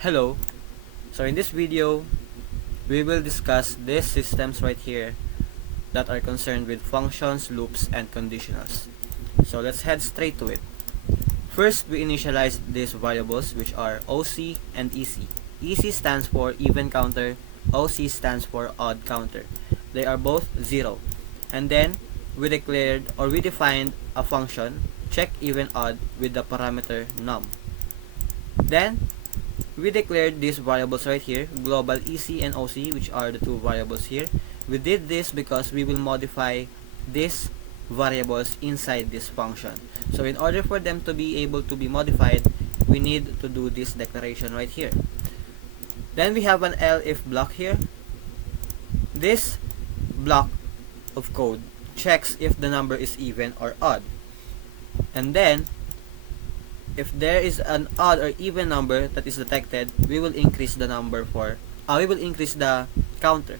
Hello. So in this video, we will discuss these systems right here that are concerned with functions, loops, and conditionals. So let's head straight to it. First, we initialize these variables, which are OC and EC. EC stands for even counter, OC stands for odd counter. They are both 0. And then we defined a function, check even odd, with the parameter num. Then we declared these variables right here, global EC and OC, which are the two variables here. We did this because we will modify these variables inside this function. So in order for them to be able to be modified, we need to do this declaration right here. Then we have an elif block here. This block of code checks if the number is even or odd. And then if there is an odd or even number that is detected, we will increase the counter.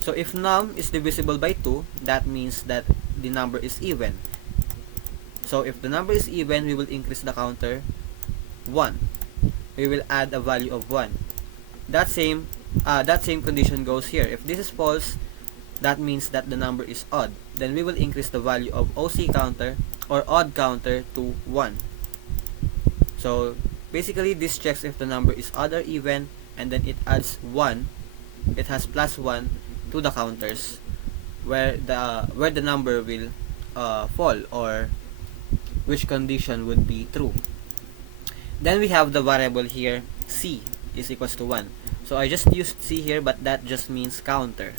So if num is divisible by 2, that means that the number is even. So if the number is even, we will increase the counter 1. We will add a value of 1. That same condition goes here. If this is false, that means that the number is odd. Then we will increase the value of OC counter or odd counter to 1. So basically this checks if the number is odd or even, and then it adds 1. It has plus 1 to the counters where the number will fall, or which condition would be true. Then we have the variable here, C is equals to 1. So I just used C here, but that just means counter.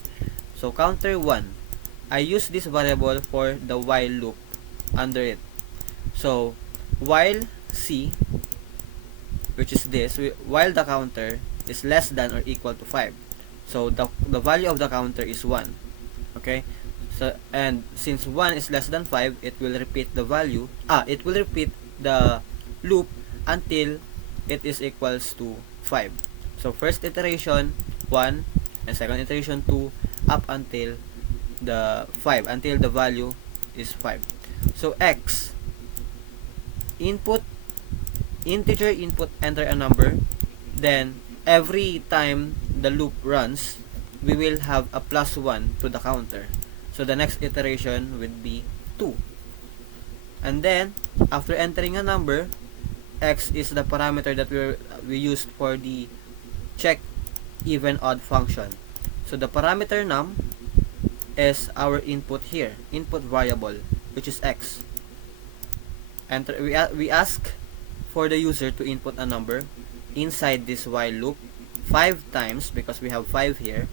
So counter 1. I use this variable for the while loop under it. So while C, which is this, while the counter is less than or equal to 5. So the value of the counter is 1. Okay? So, and since 1 is less than 5, it will repeat the value. It will repeat the loop until it is equals to 5. So first iteration 1, and second iteration 2, up until the 5, until the value is 5. So X, integer input, enter a number. Then every time the loop runs, we will have a plus 1 to the counter. So the next iteration would be 2. And then after entering a number, X is the parameter that we used for the check even odd function. So the parameter num is our input here, input variable, which is X. Enter, we ask for the user to input a number inside this while loop 5 times, because we have 5 here.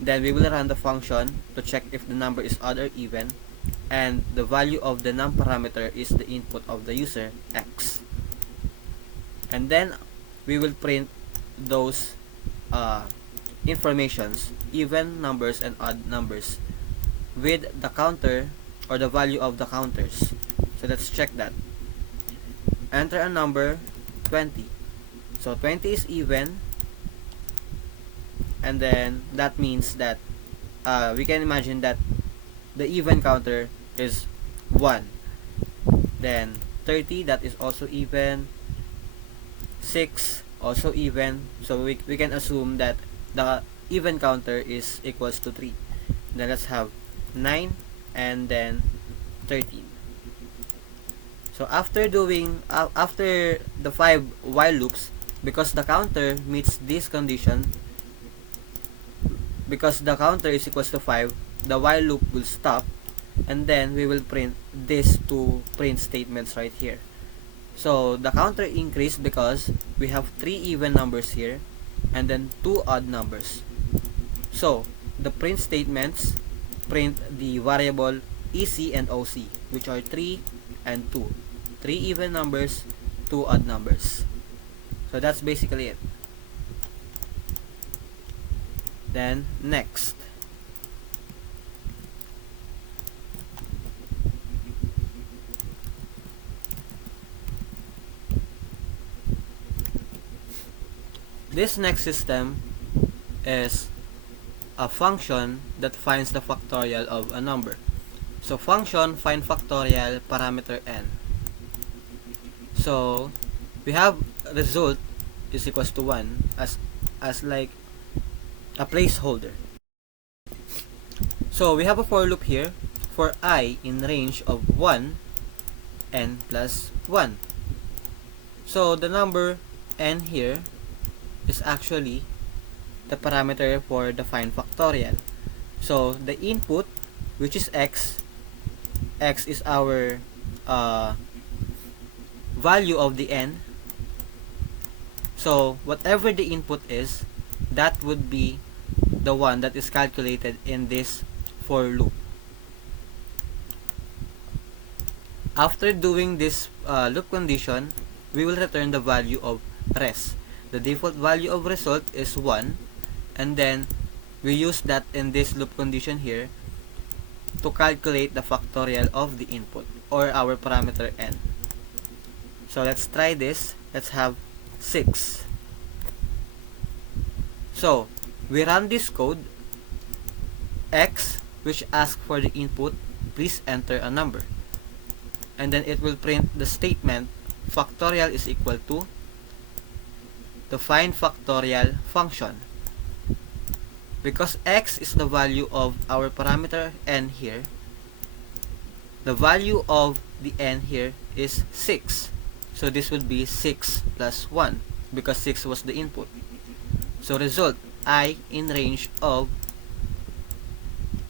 Then we will run the function to check if the number is odd or even, and the value of the num parameter is the input of the user, X. And then we will print those informations, even numbers and odd numbers, with the counter or the value of the counters. So let's check that. Enter a number 20. So 20 is even, and then that means that we can imagine that the even counter is 1. Then 30, that is also even. 6, also even. So we can assume that the even counter is equals to 3. Then let's have 9 and then 13. So after the 5 while loops, because the counter meets this condition, because the counter is equals to 5, the while loop will stop, and then we will print these two print statements right here. So the counter increased because we have 3 even numbers here and then 2 odd numbers. So the print statements print the variable EC and OC, which are 3 and 2. 3 even numbers, 2 odd numbers. So that's basically it. Then next, this next system is a function that finds the factorial of a number. So function find factorial parameter n. So we have result is equals to 1 as like a placeholder. So we have a for loop here for I in range of 1 n plus 1. So the number n here is actually the parameter for the find factorial. So the input, which is x is our value of the n. So whatever the input is, that would be the one that is calculated in this for loop. After doing this loop condition, we will return the value of res. The default value of result is 1, and then we use that in this loop condition here to calculate the factorial of the input or our parameter n. So let's try this. Let's have 6. So we run this code. X, which asks for the input, please enter a number, and then it will print the statement factorial is equal to the find factorial function. Because x is the value of our parameter n here, the value of the n here is 6. So this would be 6 plus 1 because 6 was the input. So result I in range of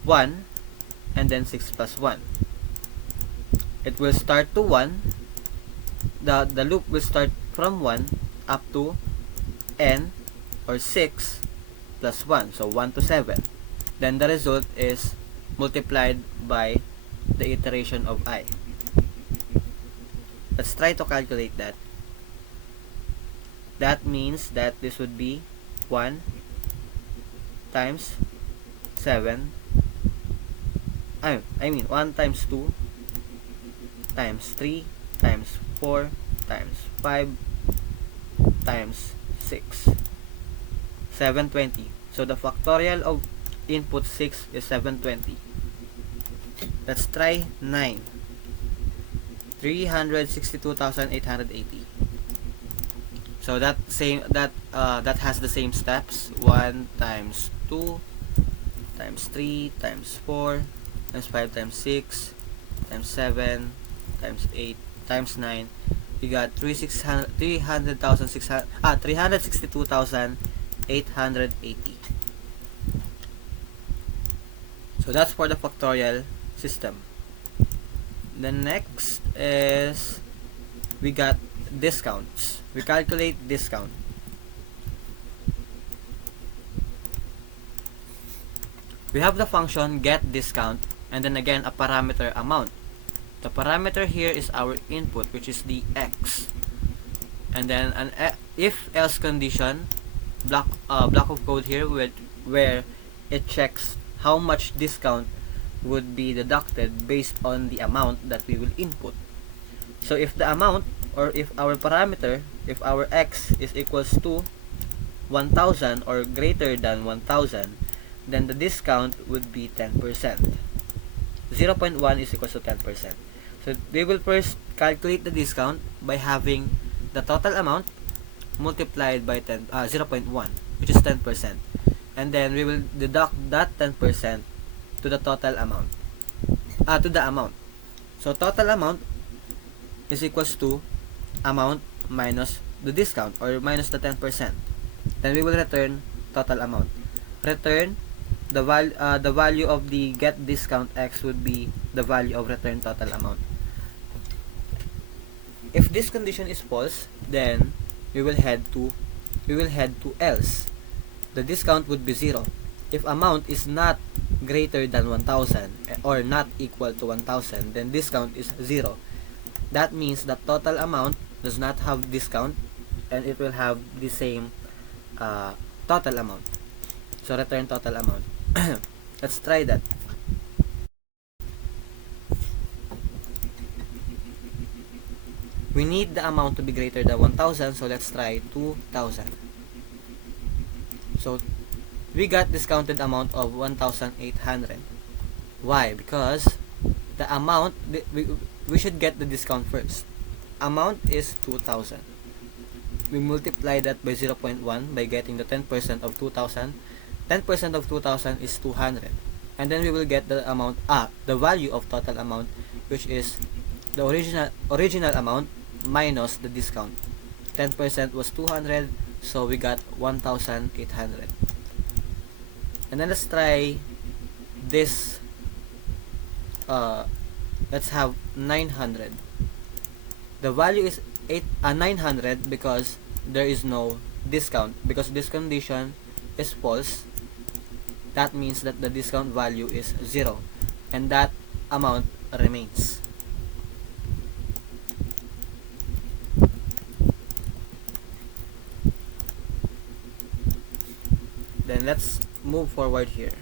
1 and then 6 plus 1. It will start to 1. The loop will start from 1 up to n or 6 plus 1. So 1 to 7. Then the result is multiplied by the iteration of I. Let's try to calculate that. That means that this would be 1 times 7. I mean 1 times 2 times 3 times 4 times 5 times 6. 720. So the factorial of input 6 is 720. Let's try 9. 362,880. So that has the same steps. 1 times 2 times 3 times 4 times 5 times 6 times 7 times 8 times 9. We got 362,880. So that's for the factorial system. The next is we got discounts. We calculate discount. We have the function get discount and then again a parameter amount. The parameter here is our input, which is the x, and then an if else condition block of code here where it checks how much discount would be deducted based on the amount that we will input. So if the amount, or if our parameter, if our x is equals to 1000 or greater than 1000, then the discount would be 10%. 0.1 is equals to 10%. So we will first calculate the discount by having the total amount multiplied by 0.1, which is 10%. And then we will deduct that 10% to the total amount. To the amount. So total amount is equals to amount minus the discount or minus the 10%. Then we will return total amount. Return the value of the get discount x would be the value of return total amount. If this condition is false, then we will head to else. The discount would be 0. If amount is not greater than 1000 or not equal to 1000, then discount is 0. That means that total amount does not have discount and it will have the same total amount. So return total amount. Let's try that. We need the amount to be greater than 1000, so let's try 2000. So we got discounted amount of 1800. Why? Because the amount, we should get the discount first. Amount is 2000. we multiply that by 0.1 by getting the 10% of 2,000. 10% of 2,000 is 200. And then we will get the amount, the value of total amount, which is the original amount minus the discount. 10% was 200, so we got 1,800. And then let's try this. Let's have 900. The value is 900 because there is no discount. Because this condition is false, that means that the discount value is 0, and that amount remains. Then let's move forward here.